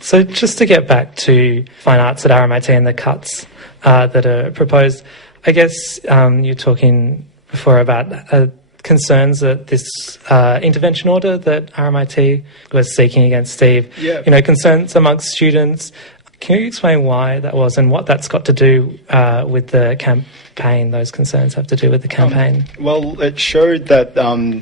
So just to get back to fine arts at RMIT and the cuts that are proposed, I guess you're talking before about concerns that this intervention order that RMIT was seeking against Steve, concerns amongst students. Can you explain why that was and what that's got to do with the campaign? Those concerns have to do with the campaign. Well, it showed that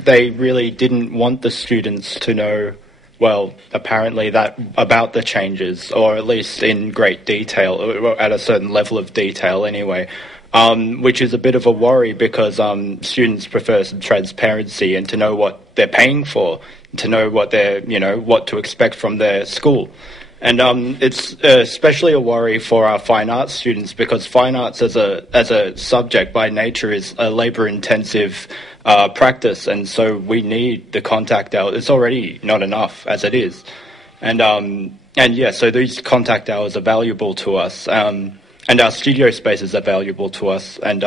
they really didn't want the students to know, well, apparently that about the changes, or at least in great detail, or at a certain level of detail anyway. Which is a bit of a worry because students prefer some transparency and to know what they're paying for, to know what they're, what to expect from their school. And it's especially a worry for our fine arts students because fine arts as a subject by nature is a labour-intensive practice, and so we need the contact hours. It's already not enough as it is. So these contact hours are valuable to us. And our studio spaces are valuable to us, and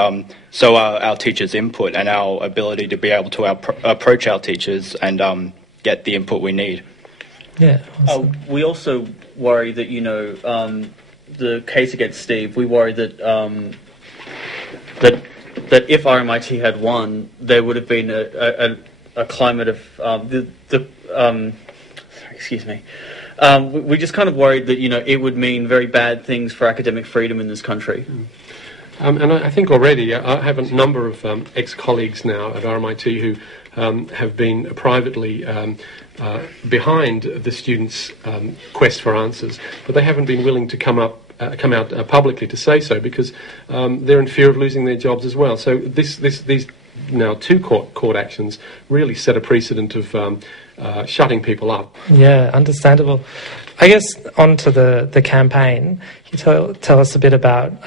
so are our teachers' input and our ability to be able to approach our teachers and get the input we need. Yeah. Awesome. We also worry that, the case against Steve, we worry that that if RMIT had won, there would have been a climate of excuse me. We just kind of worried that, it would mean very bad things for academic freedom in this country. And I think already I have a number of ex-colleagues now at RMIT who have been privately behind the students' quest for answers, but they haven't been willing to come out publicly to say so because they're in fear of losing their jobs as well. So these now two court actions really set a precedent of shutting people up. Yeah, understandable. I guess on to the campaign. Can you tell us a bit about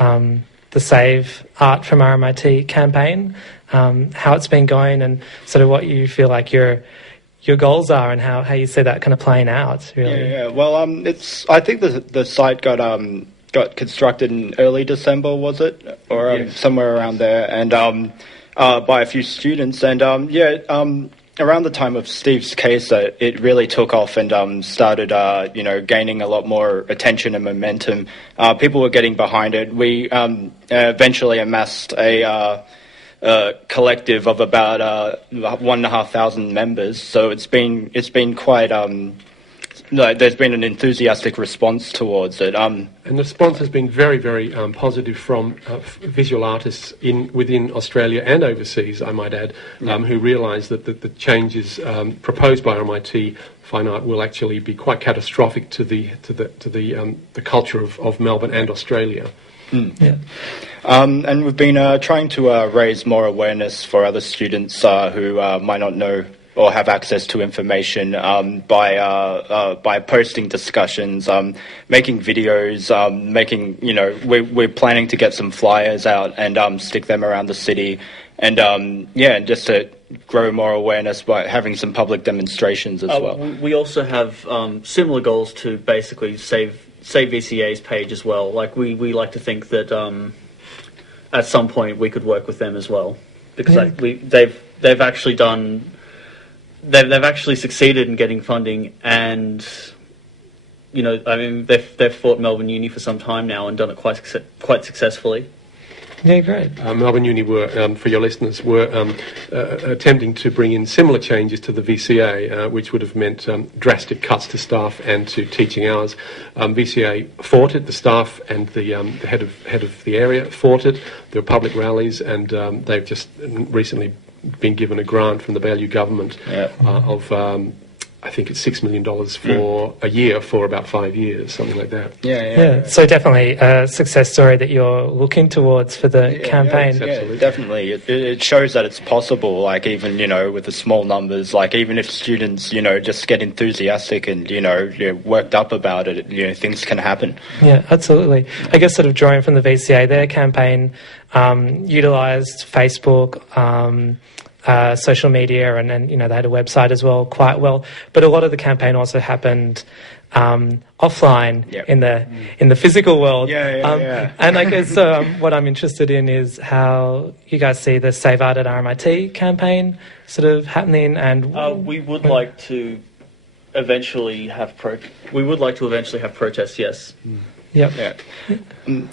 the Save Art from RMIT campaign, how it's been going and sort of what you feel like your goals are and how you see that kind of playing out, really? Yeah. Well, I think the site got constructed in early December, was it? Or somewhere around there, and by a few students, and around the time of Steve's case, it really took off and started, gaining a lot more attention and momentum. People were getting behind it. We eventually amassed a collective of about 1,500 members. So it's been quite. There's been an enthusiastic response towards it. And the response has been very, very positive from visual artists within Australia and overseas, I might add, who realise that the changes proposed by RMIT Fine Art will actually be quite catastrophic to the culture of Melbourne and Australia. Yeah. And we've been trying to raise more awareness for other students who might not know or have access to information by posting discussions, making videos, we're planning to get some flyers out and stick them around the city, and just to grow more awareness by having some public demonstrations as well. We also have similar goals to basically save VCA's page as well. Like we like to think that at some point we could work with them as well, because they've actually done. They've actually succeeded in getting funding, and they've fought Melbourne Uni for some time now and done it quite successfully. Yeah, great. Melbourne Uni were, for your listeners, were attempting to bring in similar changes to the VCA, which would have meant drastic cuts to staff and to teaching hours. VCA fought it. The staff and the head of the area fought it. There were public rallies, and they've just recently been given a grant from the Baillieu government of I think it's $6 million for a year for about 5 years, something like that. Yeah. So definitely a success story that you're looking towards for the campaign. Yeah, definitely. It shows that it's possible, like even, with the small numbers, like even if students, just get enthusiastic and, worked up about it, things can happen. Yeah, absolutely. I guess sort of drawing from the VCA, their campaign utilised Facebook, social media, and they had a website as well, quite well. But a lot of the campaign also happened offline in the physical world. And I guess what I'm interested in is how you guys see the Save Art at RMIT campaign sort of happening. And we would like to eventually have we would like to eventually have protests. Yes. Yep. Yeah.